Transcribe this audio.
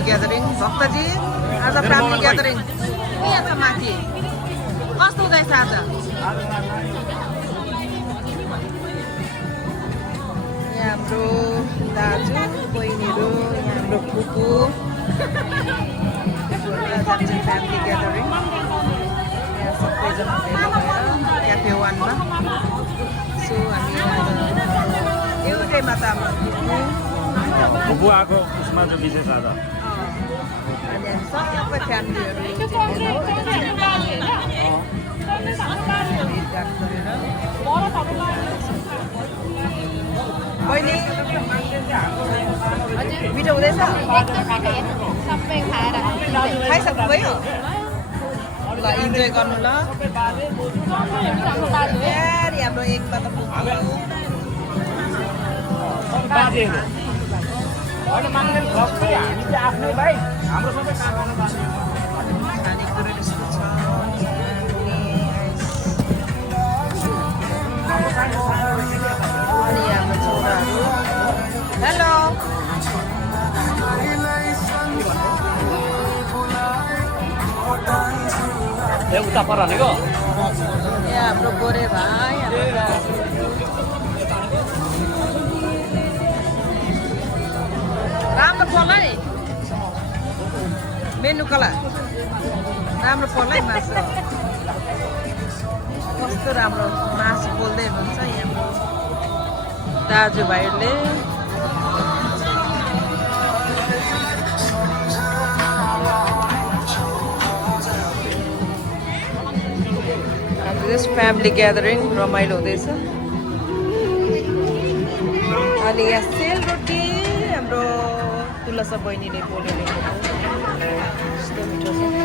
family gathering भक्तजी आज family gathering यहाँ छ माथि कस्तो हुँदैछ आज यहाँ हाम्रो दाजु बहिनीहरू यहाँ हाम्रो फुपू फ्यामिली ग्यादरिङ यहाँ सबैजना भेला भएर क्याफे वानमा सो हामी एउटै मातामा बुबु आएको उसमा चाहिँ विशेष आज अनि सबै फ्यामिलीहरू बहिनी मिठो हुँदैछ सबै खाएर खाइसक्नुभयो ल इन्जोय गर्नु ल हाम्रो एकमा त खानेकुरा यस्तो छ अनि हाम्रो छोराहरू हेलो उता पर हालेको यहाँ हाम्रो गोरे भाइ राम्रो पर्ला नि मेनु कला राम्रो पर्ला है मासु कस्तो राम्रो मासु पोल्दै हुनुहुन्छ यहाँ दाजुभाइहरूले फ्यामिली ग्यादरिङ रमाइलो हुँदैछ अनि यहाँ सेलरोटी हाम्रो तुलसा बहिनीले पोलेको यस्तो मिठो छ